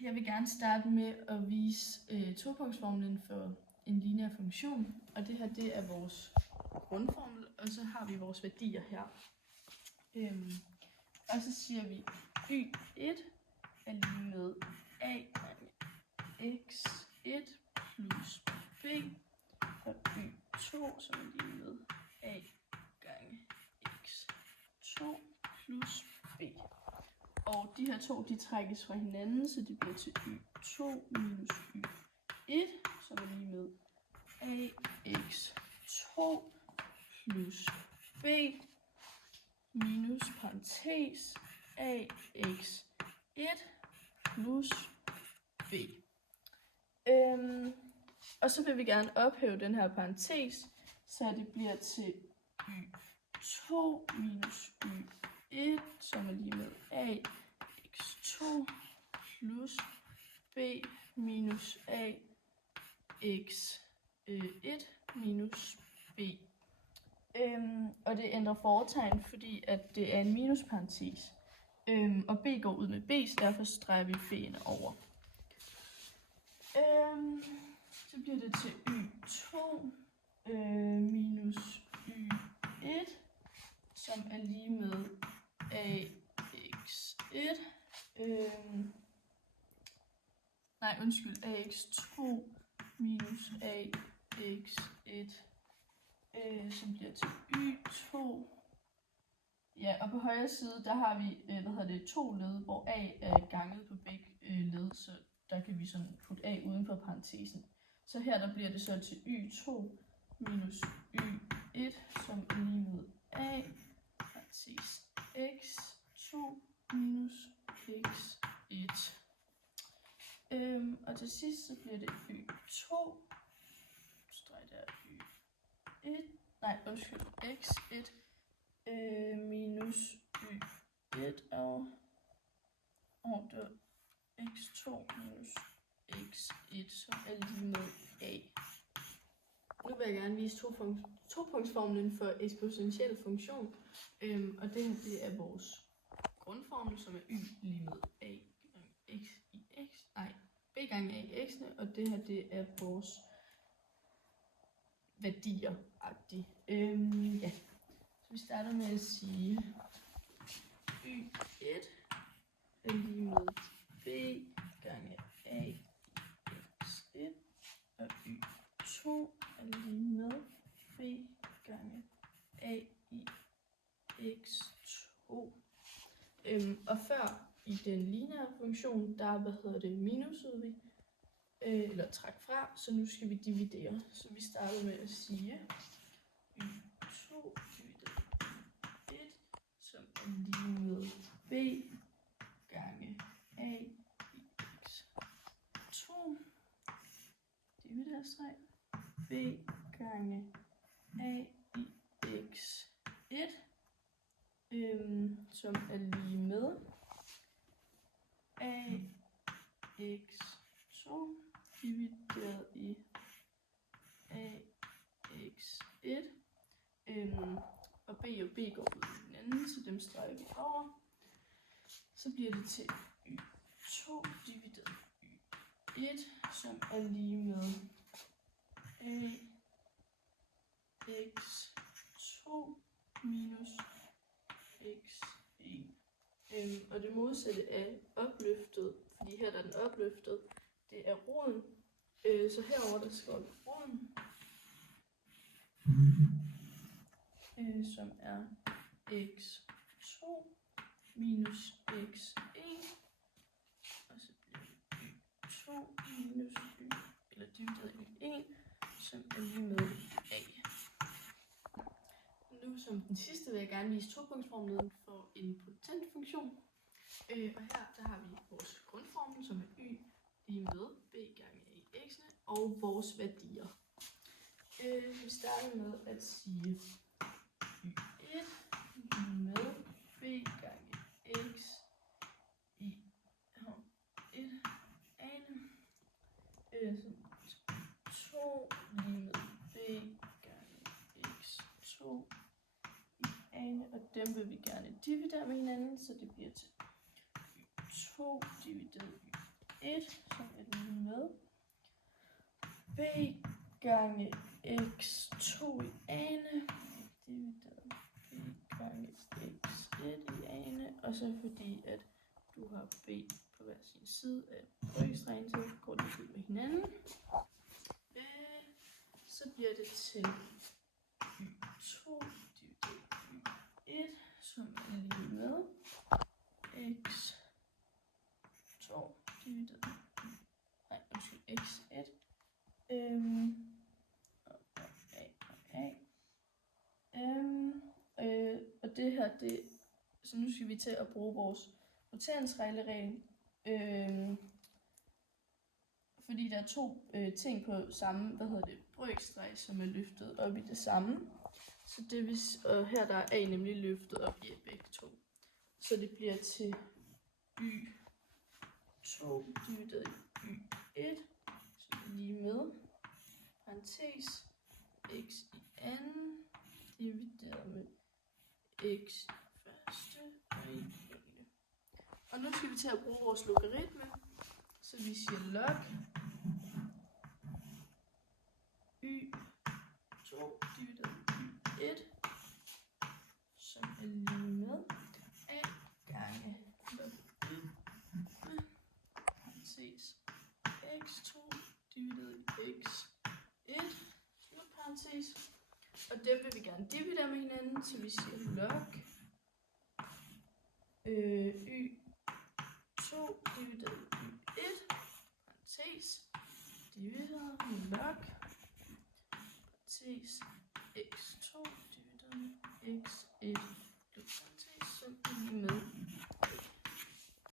Jeg vil gerne starte med at vise topunktsformlen for en lineær funktion. Og det her, det er vores grundformel, og så har vi vores værdier her. Og så siger vi, y1 er lige med a gange x1 plus b, og y2, som er lige med a gange x2 plus b. Og de her to, de trækkes fra hinanden, så det bliver til y2 minus y1, som er lige med ax2 plus b minus parentes ax1 plus b. Og så vil vi gerne ophæve den her parentes, så det bliver til y2 minus y1, som er lige med ax2 plus b minus ax1 minus b. Og det ændrer fortegn, fordi at det er en minusparentes. Og b går ud med b, så derfor streger vi b'ene over. Så bliver det til y2 minus y1, som er lige med ax1. ax2 minus ax1, som bliver til y2. Ja, og på højre side, der har vi, to led, hvor a er ganget på begge led, så der kan vi sådan putte a uden for parentesen. Så her, der bliver det så til y2 minus y1, som er lige med a, parentes x2 minus x1. Og til sidst, så bliver det y2, streg der x1, minus y1 og der x2 minus x1, som er lige med a. Nu vil jeg gerne vise topunktsformlen for eksponentiel funktion, og det er vores grundformel, som er y lige med a gange x i x, b gange a i x'ene, og det her, det er vores værdier-agtigt. Ja. Så vi starter med at sige, y1 er lige med b gange a i x1, og y2 er lige med b gange a i x2. Og før i den lineære funktion, der minusede vi, eller træk fra, så nu skal vi dividere. Så vi starter med at sige y2 divideret 1, som er lige med b gange a i x2, dividerstreg, b gange a i x1, som er lige med ax2 divideret i ax1, og b og b går ud i hinanden, så dem streger vi over. Så bliver det til y2 divideret i y1, som er lige med ax2 minus x1. Og det modsatte er opløftet, fordi her der er den opløftet, det er roden. Så herover der står vi roden, som er x2 minus x1, og så bliver det y2 minus y, eller divideret i 1, som er lige med a. Nu som den sidste vil jeg gerne vise topunktsformlen for en potentfunktion. Og her der har vi vores grundformel, som er y lige med b gange a i x'ene, og vores værdier. Vi starter med at sige y1 lige med b gange x i 1 ane, så 2 lige med b gange x2 i ane, og dem vil vi gerne dividere med hinanden, så det bliver til y2 divideret y1, som er lige med b gange x2 i ane, divideret b gange x1 i ane, og så fordi at du har b på hver sin side af brøkstregen, så går de ud med hinanden. Så bliver det til y2 divideret y1, som er lige med x2 divideret x1. Og det her, så nu skal vi til at bruge vores roteringsregel, fordi der er to ting på samme, brøkstreg, som er løftet op i det samme. Så og her der er A nemlig løftet op i begge to. Så det bliver til y2 divideret y1, som er lige med, parentes, x i anden, divideret med x i første og i ene. Og nu skal vi til at bruge vores logaritme, så vi siger log y2 divideret y1, som er lige med a gange log y, parentes, x2 divideret x1, slut parentes. Og dem vil vi gerne dividere med hinanden, så vi siger log y2 divideret y1, parentes, divideret med log, parentes, x2 divideret med x1,